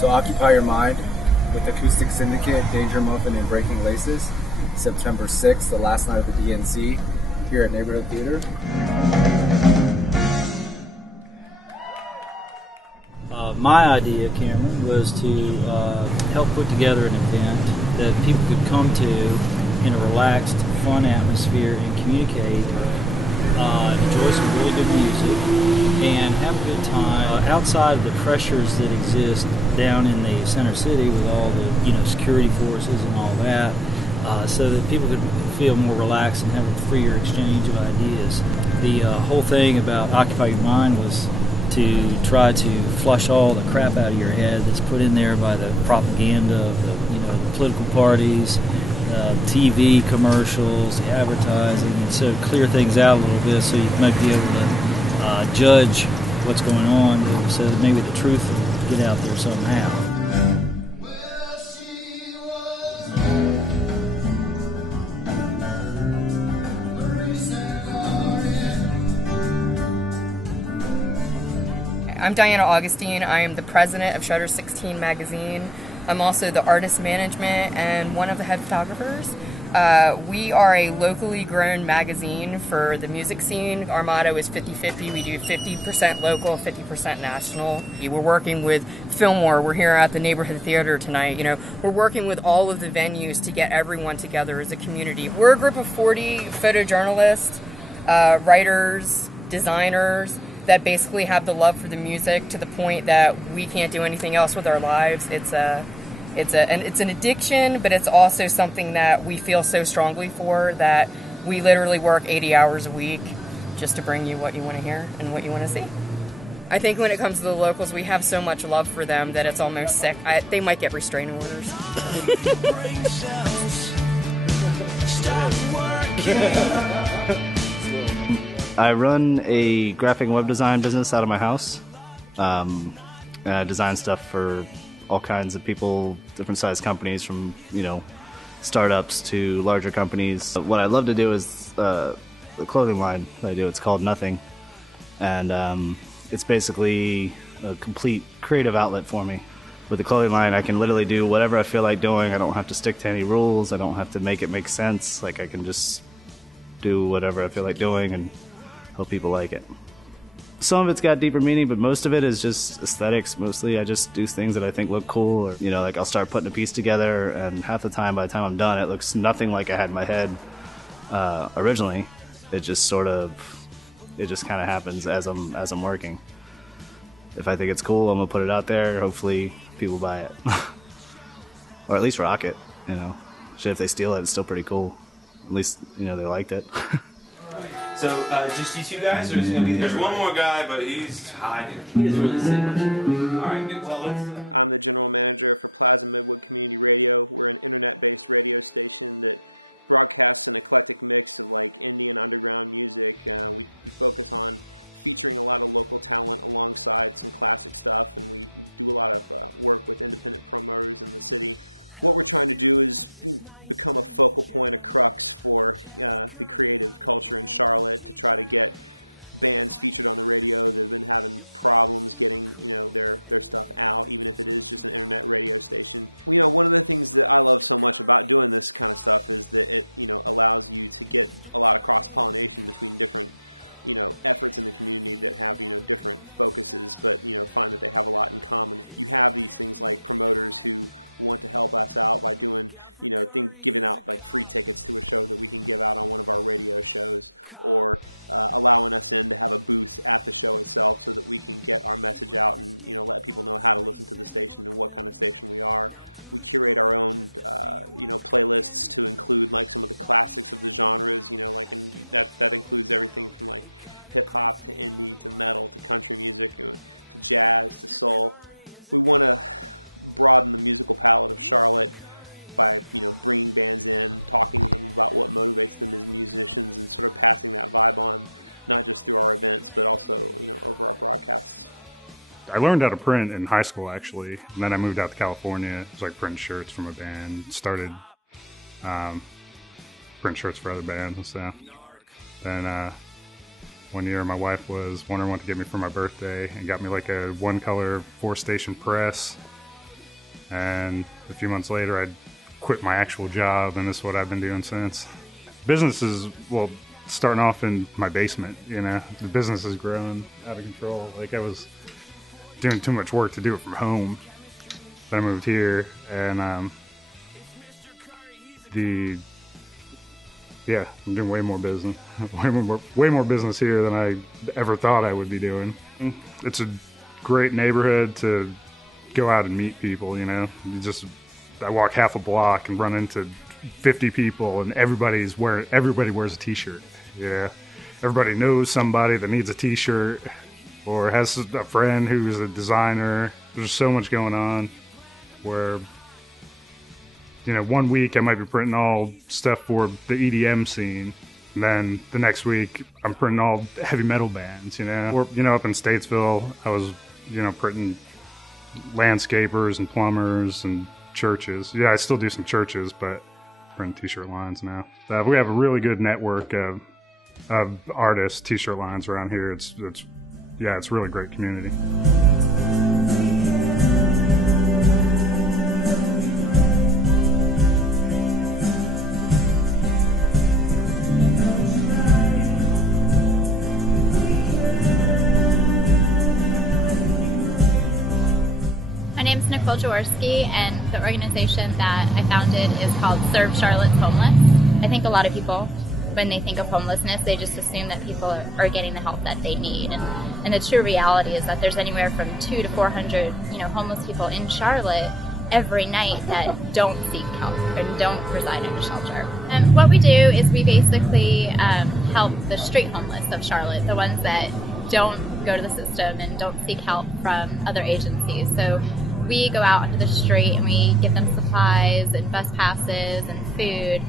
So occupy your mind with Acoustic Syndicate, DangerMuffin and Breaking Laces, September 6th, the last night of the DNC, here at Neighborhood Theater. My idea, Cameron, was to help put together an event that people could come to in a relaxed, fun atmosphere and communicate, enjoy some really good music, and have a good time outside of the pressures that exist down in the center city with all the security forces and all that, so that people could feel more relaxed and have a freer exchange of ideas. The whole thing about Occupy Your Mind was to try to flush all the crap out of your head that's put in there by the propaganda of the political parties, TV commercials, the advertising, and so clear things out a little bit so you might be able to judge what's going on, so that maybe the truth will get out there somehow. I'm Diana Augustine. I am the president of Shutter 16 magazine. I'm also the artist management and one of the head photographers. We are a locally grown magazine for the music scene. Our motto is 50-50. We do 50% local, 50% national. We're working with Fillmore. We're here at the Neighborhood Theater tonight. We're working with all of the venues to get everyone together as a community. We're a group of 40 photojournalists, writers, designers, that basically have the love for the music to the point that we can't do anything else with our lives. It's an addiction, but it's also something that we feel so strongly for that we literally work 80 hours a week just to bring you what you want to hear and what you want to see. I think when it comes to the locals, we have so much love for them that it's almost sick. They might get restraining orders. I run a graphic and web design business out of my house. And I design stuff for all kinds of people, different size companies, from startups to larger companies. What I love to do is the clothing line that I do. It's called Nothing, and it's basically a complete creative outlet for me. With the clothing line, I can literally do whatever I feel like doing. I don't have to stick to any rules. I don't have to make it make sense. Like, I can just do whatever I feel like doing and hope people like it. Some of it's got deeper meaning, but most of it is just aesthetics. Mostly I just do things that I think look cool, or like I'll start putting a piece together, and half the time, by the time I'm done, it looks nothing like I had in my head originally. It just kind of happens as I'm working. If I think it's cool, I'm gonna put it out there. Hopefully people buy it, or at least rock it. Shit, if they steal it, it's still pretty cool. At least they liked it. So, just you two guys, or is it gonna be there's one more guy, but he's hiding. He is really sick. Alright, good. Well, I'm the general manager for Plaza Midwood Community Radio. We're an internet-based radio station that broadcasts an eclectic mix of indie and underground music. We focus on featuring a lot of local talent alongside some classic stuff, and we do a lot of work with independent promoters in the city. What we're trying to do is become a focal point, a crux for the creative culture in Charlotte, to try to get bands featured on the radio that have been having problems getting their stuff out, even if it is just an internet radio station. One of the things that I love so much about doing this kind of stuff is that it allows you to get a lot of cross-pollination between different efforts in the community that have, different focuses, but, find that they have a lot in common. You have these things like promoters who want to help us out by doing, giving out like free tickets to a show that we can give out on one of our radio shows, or allowing us in to have a booth at the show itself so that we can get our message out and, let people know how to listen to the station and what kind of station we are. We curate our own, playlists to include like some of the classics of the genres, and that includes everything from like hip hop to indie to metal to country music to jazz to soul. We want to broaden the musical palette of Charlotte by, bringing bands in, talking to them about what motivates them as musicians, and sort of passing that vibe on, not just through our events, but also, over our broadcasts. I learned how to print in high school, actually, and then I moved out to California. It was like printing shirts from a band. Started print shirts for other bands and stuff. Then one year my wife was wondering what to get me for my birthday and got me like a one-color 4-station press. And a few months later, I quit my actual job, and this is what I've been doing since. Business is, starting off in my basement, the business is growing out of control. Like, I was doing too much work to do it from home. Then I moved here, and I'm doing way more business. way more business here than I ever thought I would be doing. It's a great neighborhood to go out and meet people, I walk half a block and run into 50 people, and everybody wears a t-shirt. Everybody knows somebody that needs a t-shirt or has a friend who's a designer. There's so much going on where, 1 week I might be printing all stuff for the EDM scene. And then the next week I'm printing all heavy metal bands, Or, up in Statesville, I was, printing landscapers and plumbers and churches. I still do some churches, but print t-shirt lines now. We have a really good network of artists, t-shirt lines around here. It's a really great community. Jaworski, and the organization that I founded is called Serve Charlotte's Homeless. I think a lot of people, when they think of homelessness, they just assume that people are getting the help that they need. And the true reality is that there's anywhere from 200 to 400, homeless people in Charlotte every night that don't seek help and don't reside in a shelter. And what we do is we basically help the street homeless of Charlotte, the ones that don't go to the system and don't seek help from other agencies. So we go out onto the street and we give them supplies and bus passes and food.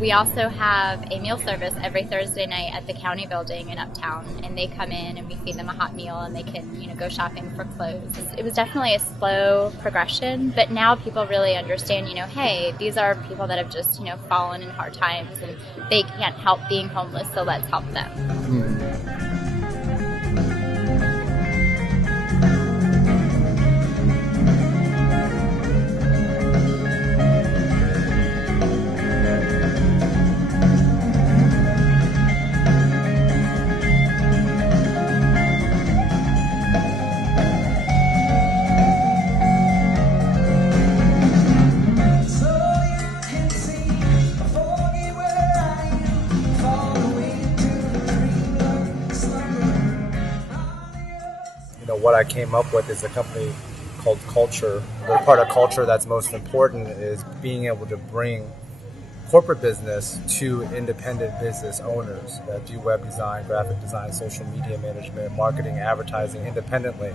We also have a meal service every Thursday night at the county building in Uptown, and they come in and we feed them a hot meal and they can, go shopping for clothes. It was definitely a slow progression, but now people really understand, hey, these are people that have just, fallen in hard times and they can't help being homeless, so let's help them. What I came up with is a company called Culture. The part of Culture that's most important is being able to bring corporate business to independent business owners that do web design, graphic design, social media management, marketing, advertising independently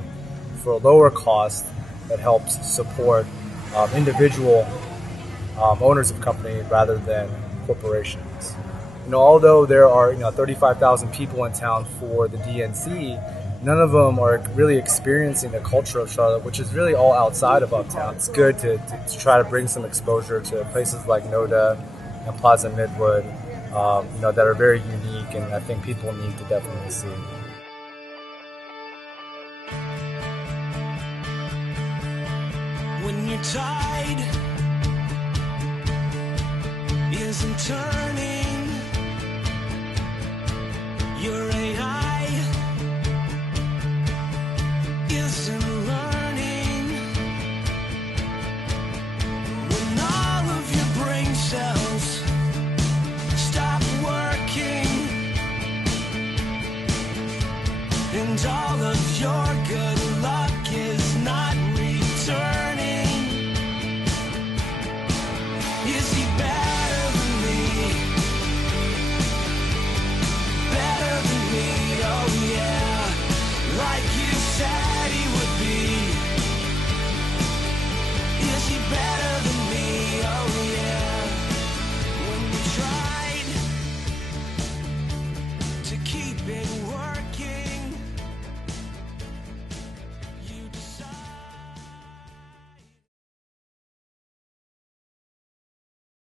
for a lower cost that helps support individual owners of company rather than corporations. Although there are 35,000 people in town for the DNC, none of them are really experiencing the culture of Charlotte, which is really all outside of Uptown. It's good to try to bring some exposure to places like NODA and Plaza Midwood, that are very unique, and I think people need to definitely see. When your tide isn't turning